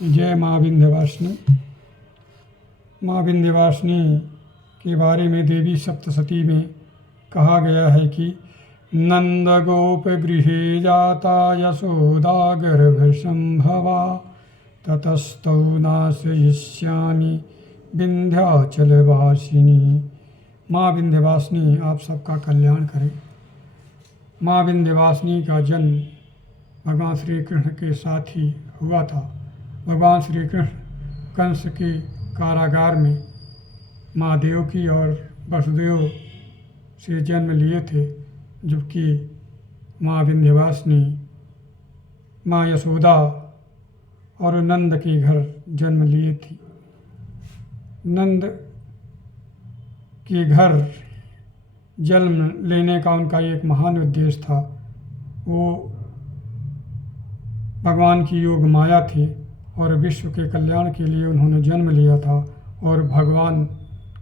जय माँ विंध्यवासिनी। माँ विंध्यवासिनी के बारे में देवी सप्तशती में कहा गया है कि नंद गोप गृहे जाता यशोदा गर्भसंभवा ततस्तौ नाशयिष्यामि विंध्याचलवासिनी। माँ विंध्यवासिनी आप सबका कल्याण करें। माँ विंध्यवासिनी का जन्म भगवान श्री कृष्ण के साथ ही हुआ था। भगवान श्री कृष्ण कंस के कारागार में माँ देवकी और वसुदेव से जन्म लिए थे, जबकि माँ विंध्यवासिनी माँ यशोदा और नंद के घर जन्म लिए थी। नंद के घर जन्म लेने का उनका एक महान उद्देश्य था। वो भगवान की योग माया थी और विश्व के कल्याण के लिए उन्होंने जन्म लिया था और भगवान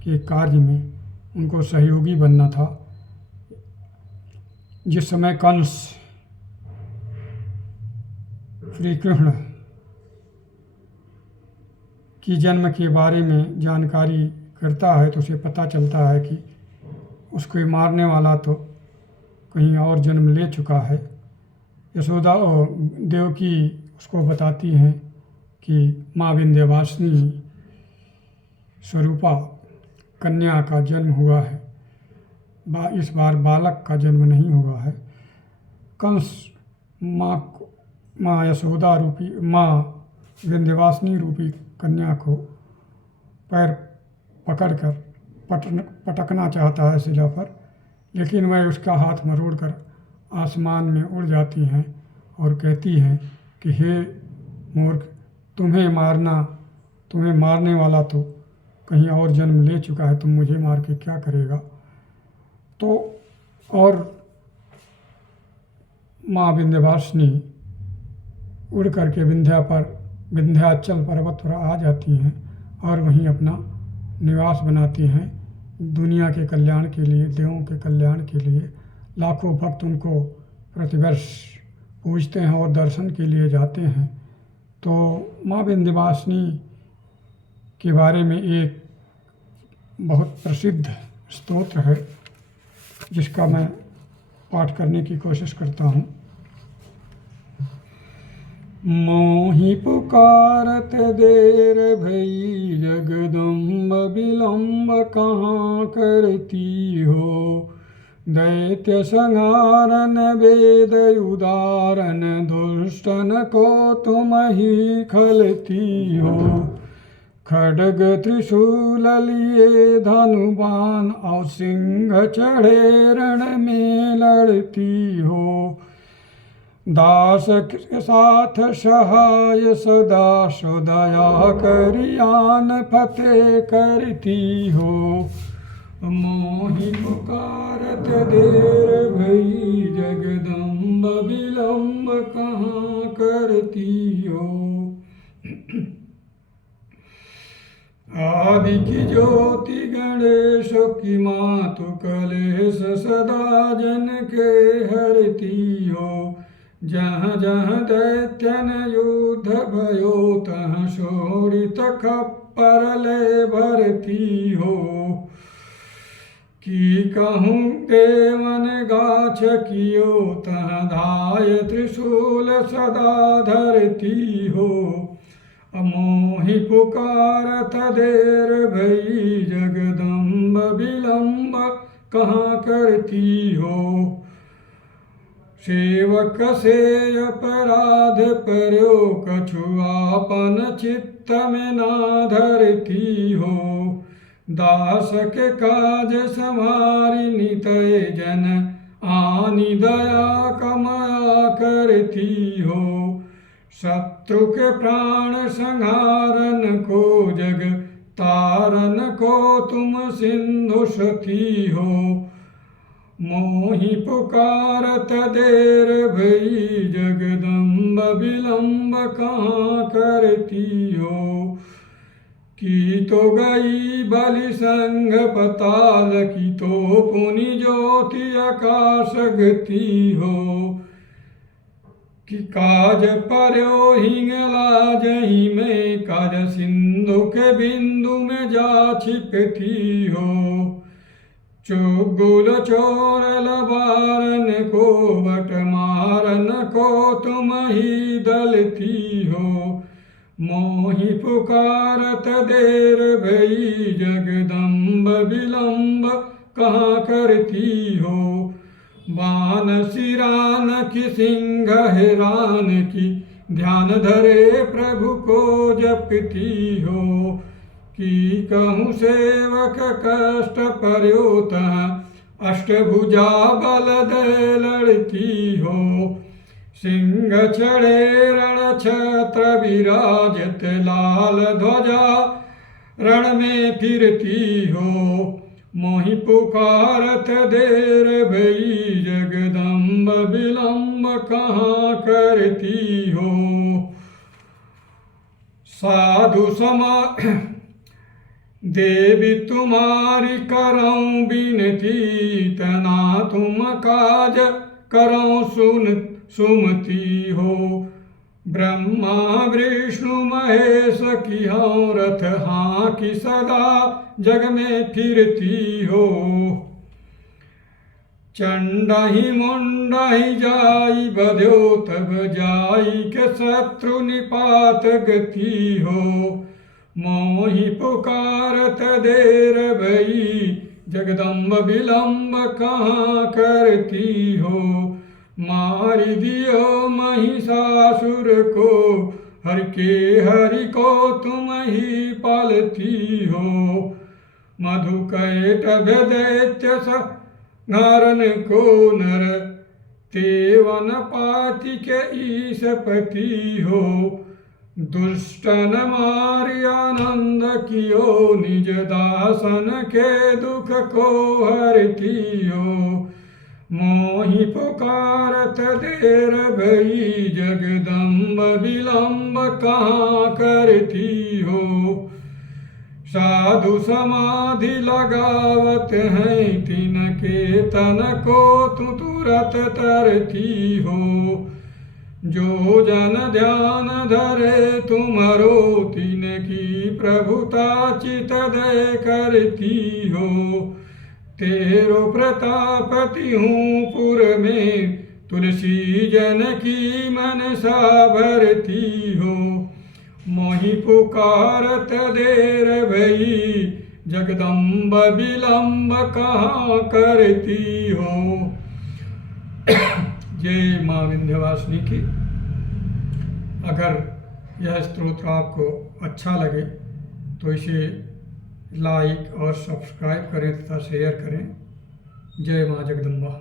के कार्य में उनको सहयोगी बनना था। जिस समय कंस श्री कृष्ण की जन्म के बारे में जानकारी करता है तो उसे पता चलता है कि उसको मारने वाला तो कहीं और जन्म ले चुका है। यशोदा और देवकी उसको बताती हैं कि माँ विंध्यवासिनी स्वरूपा कन्या का जन्म हुआ है, इस बार बालक का जन्म नहीं हुआ है। कंस माँ यशोदा रूपी माँ विंध्यवासिनी रूपी कन्या को पैर पकड़कर पटकना चाहता है शिला पर, लेकिन वह उसका हाथ मरोड़कर आसमान में उड़ जाती हैं और कहती हैं कि हे मूर्ख, तुम्हें मारने वाला तो कहीं और जन्म ले चुका है, तुम मुझे मार के क्या करेगा। तो और माँ विंध्यवासिनी उड़ करके विंध्याचल पर्वत पर आ जाती हैं और वहीं अपना निवास बनाती हैं। दुनिया के कल्याण के लिए, देवों के कल्याण के लिए लाखों भक्त उनको प्रतिवर्ष पूजते हैं और दर्शन के लिए जाते हैं। तो माँ विंध्यवासिनी के बारे में एक बहुत प्रसिद्ध स्तोत्र है जिसका मैं पाठ करने की कोशिश करता हूँ। मोहि पुकारत देर भई जगदम्ब विलम्ब कहाँ करती हो। दैत्य संहारन वेद उदारन दुष्टन को तुम ही खलती हो। खड्ग त्रिशूल लिए धनुबान और सिंह चढ़े रण में लड़ती हो। दास के साथ सहाय सदा दया करियान फतेह करती हो। मोहि पुकारत देर भई जगदम्ब विलम्ब कहाँ करती हो। आदि की ज्योति गणेश की मातु कलेश सदा जन के हरती हो। जहाँ जहाँ दैत्यन युद्ध भयो तहाँ शोणित खप्पर ले भरती हो। की कहूँ देवन गाछ कियो तहाँ धाय त्रिशूल सदा धरती हो। मोहि पुकारत देर भई जगदम्ब विलम्ब कहाँ करती हो। सेवक से अपराध पर्यो कछु आपन चित्त में ना धरती हो। दास के काज समारी नितय जन आनी दया कमाया करती हो। शत्रु के प्राण संहारन को जग तारन को तुम सिंधु सती हो। मोहि पुकारत देर भई जगदम्ब विलम्ब कहाँ करती हो। की तो गई बलि संग पताल की तो पुनि ज्योति आकाश गति हो। कि काज पर्यो हिंगला जही में आज सिंधु के बिंदु में जा छिपती हो। चुगुल चोरल बारन को बट मारन को तुम ही दलती हो। मोहि पुकारत देर भई जगदम्ब विलम्ब कहाँ करती हो। बान सिरान की सिंह हैरान की ध्यान धरे प्रभु को जपती हो। कि कहूँ सेवक कष्ट पर्योत अष्टभुजा बल दे लड़ती हो। सिंह चढ़े रण छत्र विराजत लाल ध्वजा रण में फिरती हो। मोहि पुकारत देर भई जगदम्ब विलम्ब कहाँ करती हो। साधु समा देवी तुम्हारी करऊँ बिनती तना तुम काज करऊँ सुमति हो। ब्रह्मा विष्णु महेश की हूँ रथ हाँ की सदा जग में फिरती हो। चंडाही मुंडाही जाई बध्यो तब जाई के शत्रु निपात गति हो। मोहि पुकारत देर भई जगदम्ब विलम्ब कहाँ करती हो। मारि दियो महिषासुर को हर के हरि को तुम ही पालती हो। मधुकैटभ दैत्य नारन को नर तेवन पाति के ईशपति हो। दुष्टन मारि आनंद कियो निज दासन के दुख को हरती हो। मोहि पुकारत देर भई जगदम्ब विलम्ब कहाँ करती हो। साधु समाधि लगावत हैं तिनके तन को तुरत तरती हो। जो जन ध्यान धरे तुमरो तिनकी प्रभुता चित दे करती हो। तेरो प्रतापति हूँ पुर में तुलसी जन की मनसा भरती हो। मोहि पुकारत देर भई जगदम्ब विलम्ब कहाँ करती हो। जय माँ विंध्यवासिनी की। अगर यह स्तोत्र आपको अच्छा लगे तो इसे लाइक और सब्सक्राइब करें तथा शेयर करें। जय माँ जगदम्बा।